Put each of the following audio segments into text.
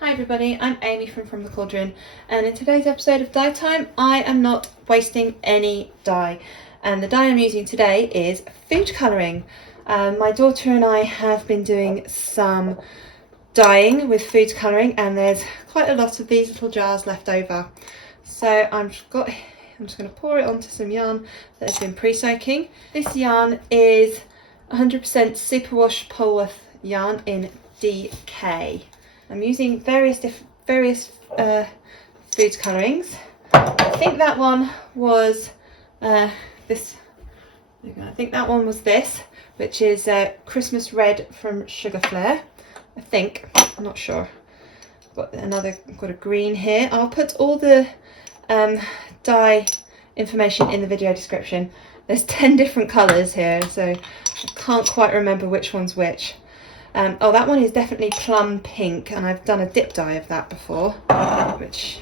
Hi everybody, I'm Amy from the Cauldron, and in today's episode of Dye Time I am not wasting any dye, and the dye I'm using today is food colouring. My daughter and I have been doing some dyeing with food colouring, and there's quite a lot of these little jars left over, so I'm just going to pour it onto some yarn that has been pre-soaking. This yarn is 100% superwash polwarth yarn in DK. I'm using various food colourings. I think that one was this. I think that one was this, which is Christmas Red from Sugarflair. I think. I'm not sure. Got a green here. I'll put all the dye information in the video description. There's 10 different colours here, so I can't quite remember which one's which. Oh, that one is definitely plum pink, and I've done a dip dye of that before, which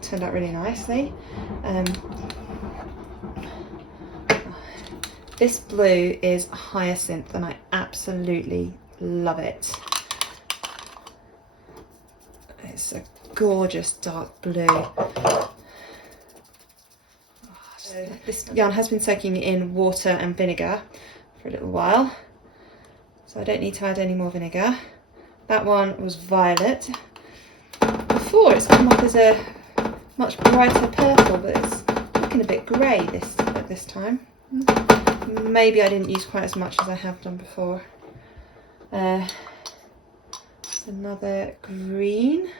turned out really nicely. This blue is Hyacinth, and I absolutely love it. It's a gorgeous dark blue. This yarn has been soaking in water and vinegar for a little while, so I don't need to add any more vinegar. That one was violet. Before it's come up as a much brighter purple, but it's looking a bit grey at this time. Maybe I didn't use quite as much as I have done before. Another green.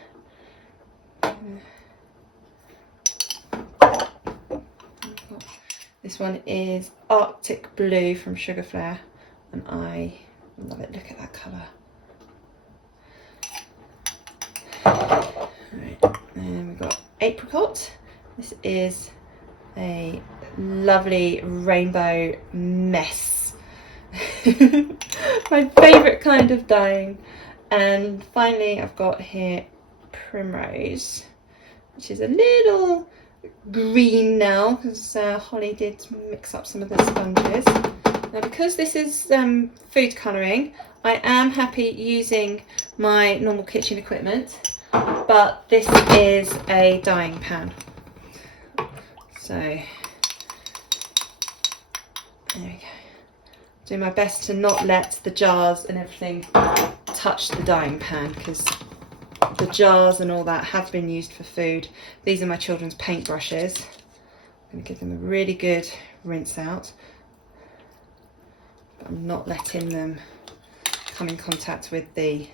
This one is Arctic Blue from Sugarflair, and I love it. Look at that colour. Right, and we've got Apricot. This is a lovely rainbow mess. My favourite kind of dyeing. And finally I've got here Primrose, which is a little green now because Holly did mix up some of the sponges. Now, because this is food colouring, I am happy using my normal kitchen equipment, but this is a dyeing pan. So there we go. Do my best to not let the jars and everything touch the dyeing pan, because the jars and all that have been used for food. These are my children's paint brushes. I'm going to give them a really good rinse out. I'm not letting them come in contact with the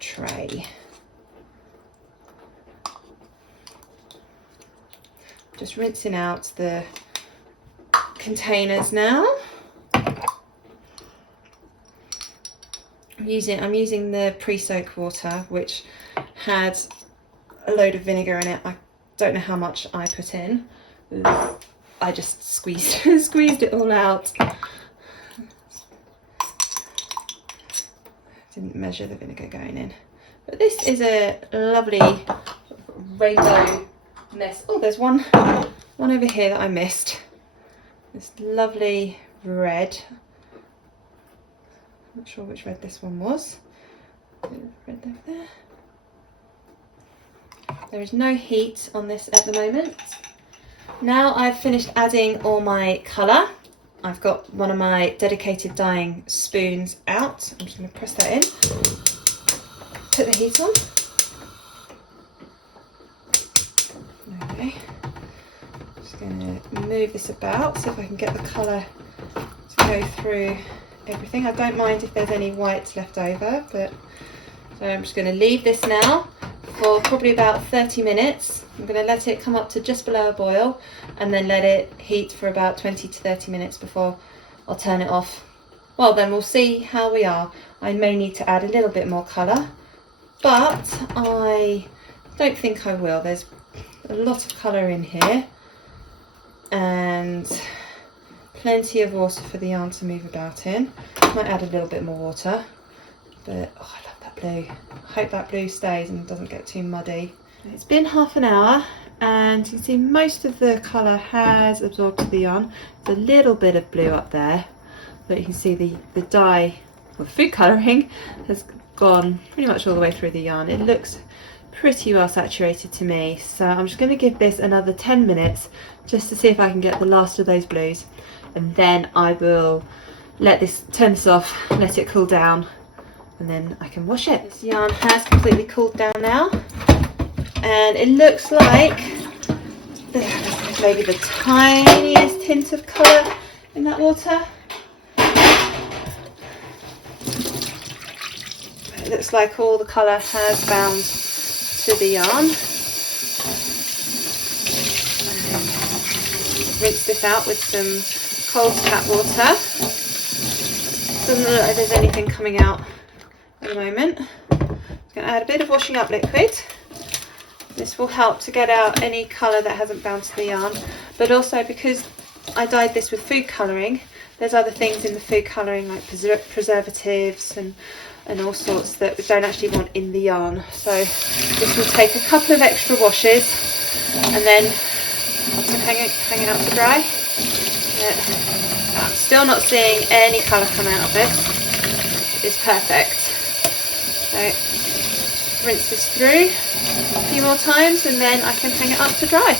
tray. Just rinsing out the containers now. I'm using the pre-soak water, which had a load of vinegar in it. I don't know how much I put in. I just squeezed it all out. Didn't measure the vinegar going in, but this is a lovely rainbow mess. Oh, there's one over here that I missed. This lovely red. Not sure which red this one was. Red over there. There is no heat on this at the moment. Now I've finished adding all my colour. I've got one of my dedicated dyeing spoons out. I'm just going to press that in. Put the heat on. Okay. Just going to move this about, see if I can get the colour to go through everything. I don't mind if there's any whites left over, but so I'm just going to leave this now for probably about 30 minutes. I'm going to let it come up to just below a boil, and then let it heat for about 20 to 30 minutes before I'll turn it off. Well, then we'll see how we are. I may need to add a little bit more colour, but I don't think I will. There's a lot of colour in here and plenty of water for the yarn to move about in. Might add a little bit more water, but oh, I love that blue. I hope that blue stays and doesn't get too muddy. It's been half an hour, and you can see most of the colour has absorbed to the yarn. There's a little bit of blue up there, but you can see the dye, or food colouring, has gone pretty much all the way through the yarn. It looks pretty well saturated to me, so I'm just going to give this another 10 minutes just to see if I can get the last of those blues, and then I will turn this off, let it cool down, and then I can wash it. This yarn has completely cooled down now, and it looks like there's maybe the tiniest hint of colour in that water. It looks like all the colour has bound to the yarn. Rinse this out with some cold tap water. Doesn't look like there's anything coming out at the moment. I'm going to add a bit of washing up liquid. This will help to get out any colour that hasn't bound to the yarn, but also because I dyed this with food colouring, there's other things in the food colouring like preservatives and all sorts that we don't actually want in the yarn. So this will take a couple of extra washes, and then I can hang it up to dry. I'm still not seeing any colour come out of this. It's perfect. So rinse this through a few more times, and then I can hang it up to dry.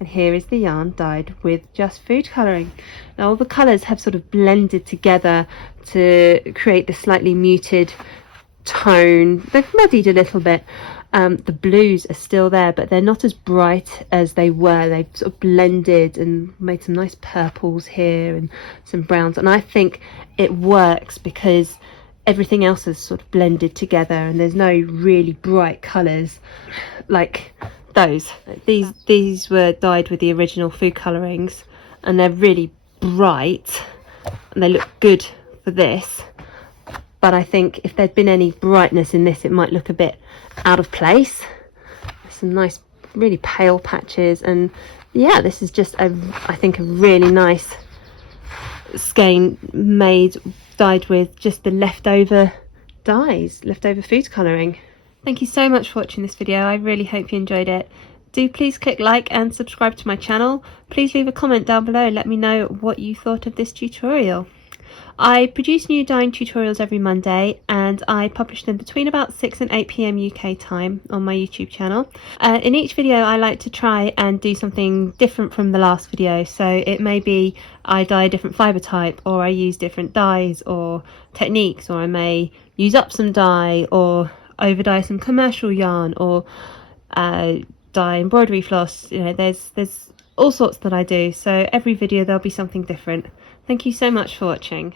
And here is the yarn dyed with just food colouring. Now all the colours have sort of blended together to create this slightly muted tone. They've muddied a little bit. The blues are still there, but they're not as bright as they were. They've sort of blended and made some nice purples here and some browns. And I think it works because everything else has sort of blended together, and there's no really bright colours like those. These were dyed with the original food colourings, and they're really bright and they look good for this, but I think if there'd been any brightness in this, it might look a bit out of place. Some nice really pale patches, and yeah, this is just I think a really nice skein dyed with just the leftover dyes, leftover food colouring. Thank you so much for watching this video. I really hope you enjoyed it. Do please click like and subscribe to my channel. Please leave a comment down below and let me know what you thought of this tutorial. I produce new dyeing tutorials every Monday, and I publish them between about 6 and 8 PM UK time on my YouTube channel. In each video I like to try and do something different from the last video, so it may be I dye a different fibre type, or I use different dyes or techniques, or I may use up some dye or over dye some commercial yarn, or dye embroidery floss. You know, there's all sorts that I do, so every video there'll be something different. Thank you so much for watching.